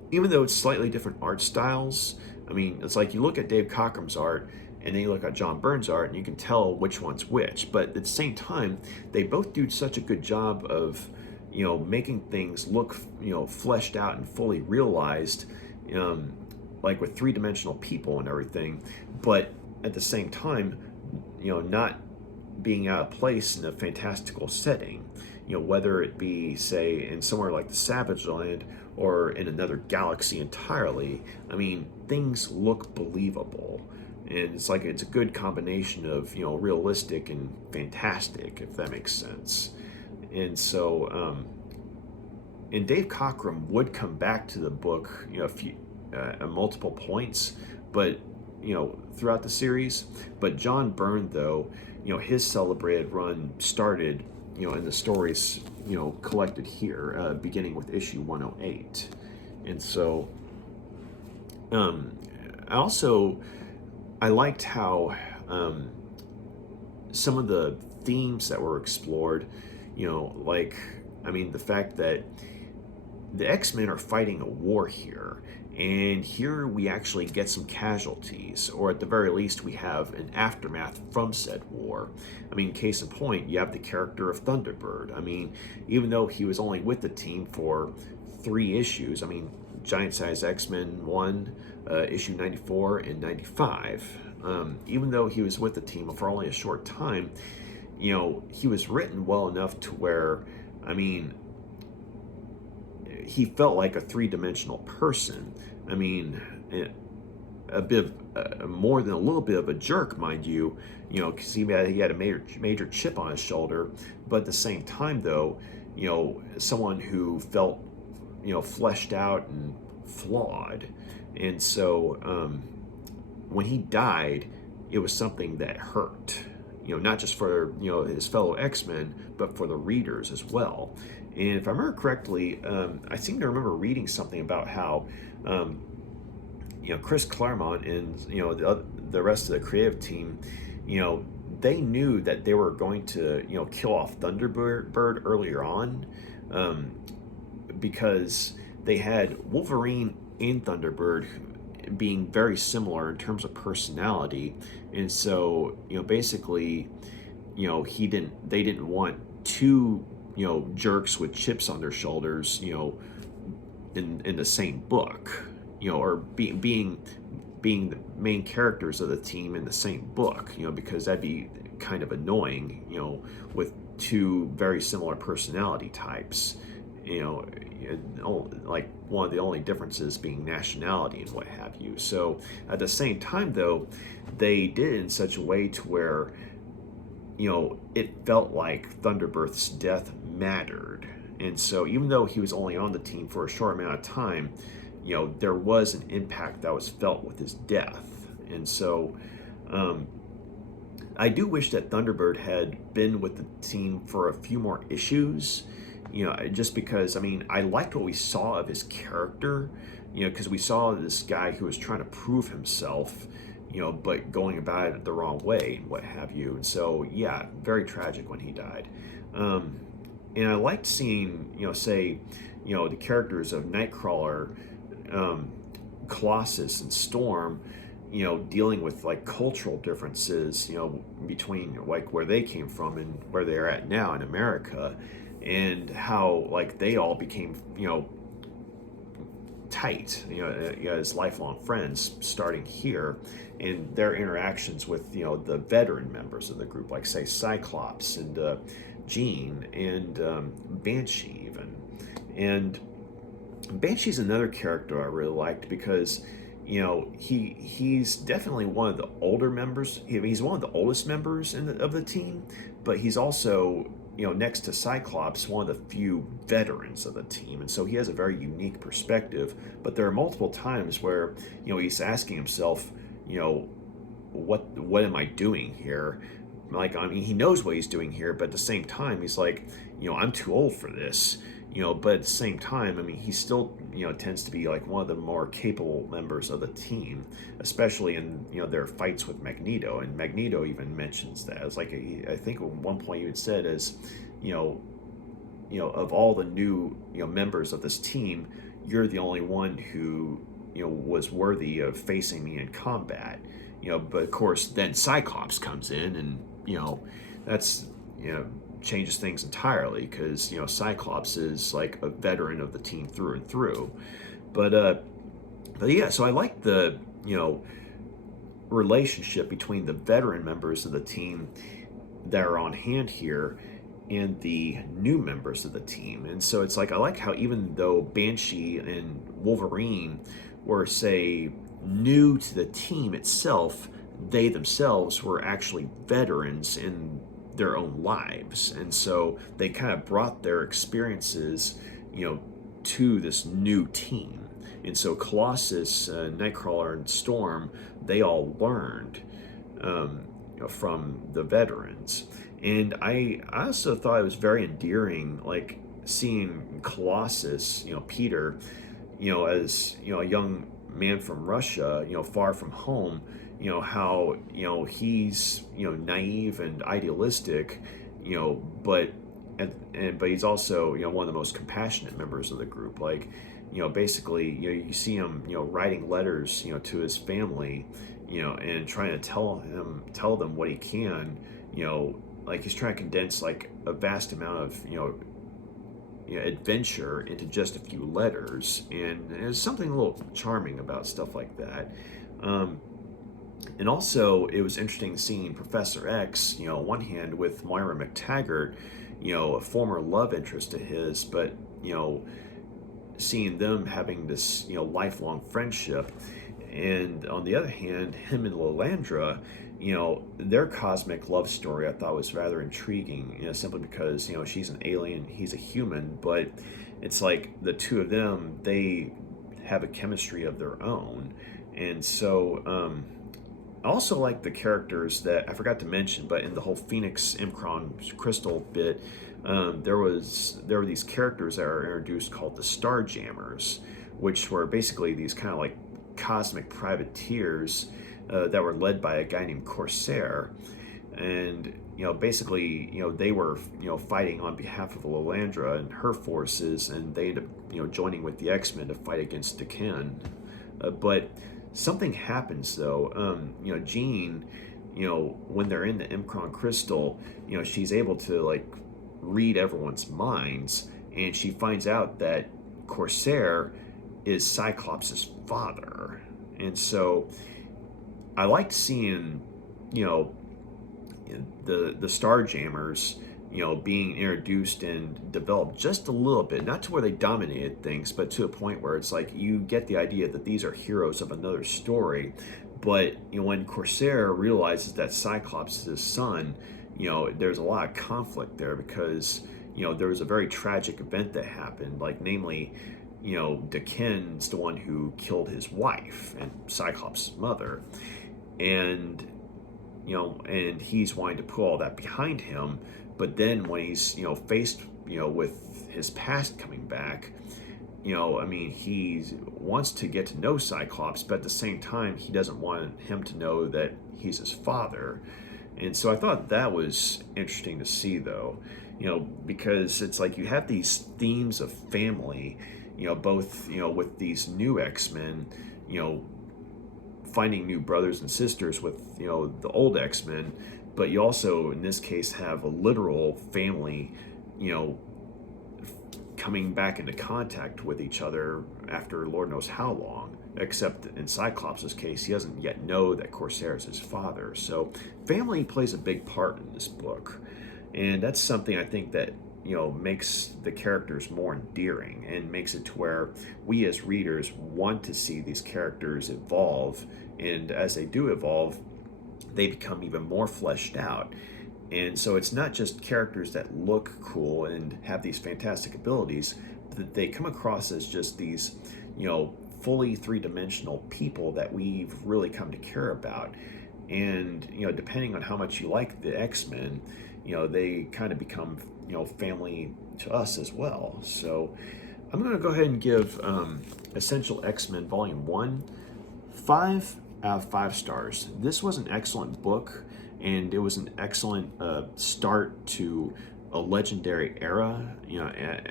even though it's slightly different art styles, I mean, it's like you look at Dave Cockrum's art and then you look at John Byrne's art and you can tell which one's which. But at the same time, they both do such a good job of, making things look, fleshed out and fully realized, like with three-dimensional people and everything. But at the same time, not being out of place in a fantastical setting, whether it be, say, in somewhere like the Savage Land or in another galaxy entirely. I mean, things look believable. And it's like it's a good combination of realistic and fantastic, if that makes sense. And so, and Dave Cockrum would come back to the book, a few at multiple points, but throughout the series. But John Byrne, though, his celebrated run started, in the stories collected here, beginning with issue 108. And so, I liked how some of the themes that were explored, like, I mean, the fact that the X-Men are fighting a war here, and here we actually get some casualties, or at the very least we have an aftermath from said war. I mean, case in point, you have the character of Thunderbird. I mean, even though he was only with the team for 3 issues, I mean, Giant Size X-Men 1, issue 94 and 95. Even though he was with the team for only a short time, he was written well enough to where, I mean, he felt like a three-dimensional person. I mean, a bit of, more than a little bit of a jerk, mind you, because he had a major chip on his shoulder. But at the same time, though, someone who felt fleshed out and flawed. And so when he died, it was something that hurt, not just for his fellow X-Men, but for the readers as well. And if I remember correctly, I seem to remember reading something about how Chris Claremont and the rest of the creative team, they knew that they were going to kill off Thunderbird earlier on, because they had Wolverine and Thunderbird being very similar in terms of personality, and so basically they didn't want two jerks with chips on their shoulders in the same book, or being the main characters of the team in the same book, because that'd be kind of annoying, with two very similar personality types, like one of the only differences being nationality and what have you. So at the same time, though, they did it in such a way to where it felt like Thunderbird's death mattered. And so even though he was only on the team for a short amount of time, there was an impact that was felt with his death. And so I do wish that Thunderbird had been with the team for a few more issues, just because, I liked what we saw of his character, because we saw this guy who was trying to prove himself, but going about it the wrong way and what have you. And so, yeah, very tragic when he died. And I liked seeing, the characters of Nightcrawler, Colossus, and Storm, dealing with like cultural differences, between like where they came from and where they're at now in America, and how like they all became, tight, as lifelong friends starting here, and their interactions with, the veteran members of the group, like say Cyclops and Jean and Banshee even. And Banshee's another character I really liked because, he's definitely one of the older members. He's one of the oldest members of the team, but he's also, next to Cyclops, one of the few veterans of the team. And so he has a very unique perspective. But there are multiple times where, he's asking himself, what am I doing here? Like, he knows what he's doing here, but at the same time, he's like, I'm too old for this. But at the same time, he still, tends to be like one of the more capable members of the team, especially in, their fights with Magneto. And Magneto even mentions that. It's like, I think at one point he even said as, of all the new, members of this team, you're the only one who, was worthy of facing me in combat. But of course, then Cyclops comes in and, that's, changes things entirely because Cyclops is like a veteran of the team through and through. But yeah, so I like the relationship between the veteran members of the team that are on hand here and the new members of the team. And so it's like I like how even though Banshee and Wolverine were say new to the team itself, they themselves were actually veterans in their own lives, and so they kind of brought their experiences to this new team. And so Colossus, Nightcrawler, and Storm, they all learned from the veterans. And I also thought it was very endearing, like seeing Colossus, Peter, as a young man from Russia, far from home, how he's naive and idealistic, but he's also one of the most compassionate members of the group. Like basically you see him writing letters to his family, and trying to tell them what he can, like he's trying to condense like a vast amount of adventure into just a few letters, and there's something a little charming about stuff like that. And also, it was interesting seeing Professor X, on one hand with Moira McTaggart, a former love interest of his, but, seeing them having this, lifelong friendship. And on the other hand, him and Lilandra, their cosmic love story I thought was rather intriguing, simply because, she's an alien, he's a human, but it's like the two of them, they have a chemistry of their own. And so, I also like the characters that I forgot to mention, but in the whole Phoenix Imcron Crystal bit, there were these characters that are introduced called the Starjammers, which were basically these kind of like cosmic privateers that were led by a guy named Corsair, and basically they were fighting on behalf of Lilandra and her forces, and they ended up joining with the X-Men to fight against Daken. But something happens though. Jean, when they're in the Imcron Crystal, she's able to like read everyone's minds, and she finds out that Corsair is Cyclops' father. And so I liked seeing, the Starjammers, being introduced and developed just a little bit, not to where they dominated things, but to a point where it's like you get the idea that these are heroes of another story. But when Corsair realizes that Cyclops is his son, there's a lot of conflict there, because there was a very tragic event that happened, like namely, Daken's the one who killed his wife and Cyclops' mother, and and he's wanting to put all that behind him. But then when he's faced with his past coming back, he wants to get to know Cyclops, but at the same time he doesn't want him to know that he's his father. And so I thought that was interesting to see, though, because it's like you have these themes of family, both with these new X-Men, finding new brothers and sisters with the old X-Men, but you also in this case have a literal family coming back into contact with each other after Lord knows how long, except in Cyclops' case he doesn't yet know that Corsair is his father. So family plays a big part in this book, and that's something I think that makes the characters more endearing and makes it to where we as readers want to see these characters evolve, and as they do evolve they become even more fleshed out. And so it's not just characters that look cool and have these fantastic abilities, but they come across as just these fully three-dimensional people that we've really come to care about. And depending on how much you like the X-Men, they kind of become family to us as well. So I'm going to go ahead and give Essential X-Men Volume 1 5 out of 5 stars. This was an excellent book, and it was an excellent start to a legendary era,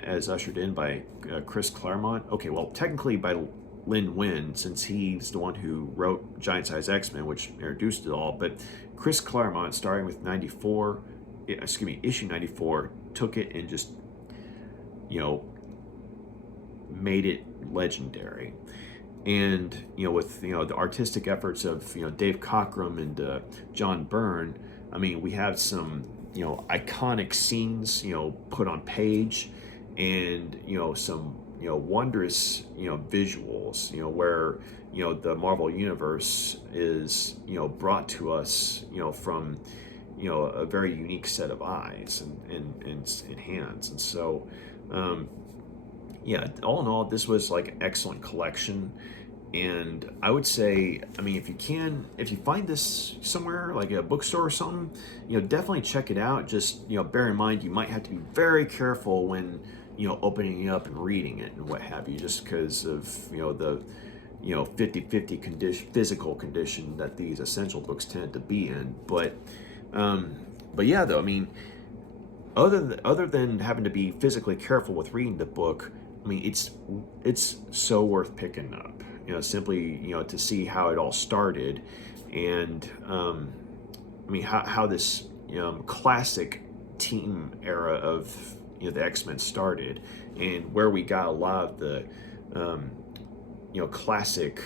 as ushered in by Chris Claremont. Okay, well, technically by Lin Wen, since he's the one who wrote Giant Size X-Men, which introduced it all. But Chris Claremont, starting with issue 94, took it and just, made it legendary. And with the artistic efforts of Dave Cockrum and John Byrne, we have some iconic scenes put on page, and some wondrous visuals where the Marvel universe is brought to us from a very unique set of eyes and hands. And so all in all, this was like an excellent collection. And I would say, if you find this somewhere like a bookstore or something, definitely check it out. Just bear in mind you might have to be very careful when opening it up and reading it and what have you, just because of the 50-50 physical condition that these essential books tend to be in. But yeah, though, other than having to be physically careful with reading the book, it's so worth picking up. Simply to see how it all started, and how this classic team era of the X-Men started, and where we got a lot of the classic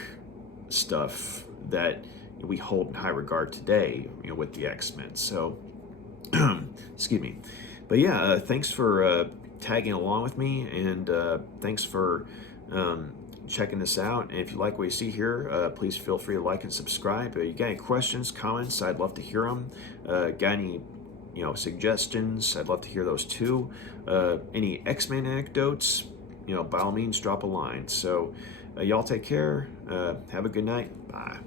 stuff that we hold in high regard today, with the X-Men. So excuse me. But yeah, thanks for tagging along with me, and thanks for checking this out. And if you like what you see here, please feel free to like and subscribe. You got any questions, comments? I'd love to hear them. Got any suggestions? I'd love to hear those too. Any X-Men anecdotes? By all means, drop a line. So y'all take care. Have a good night. Bye.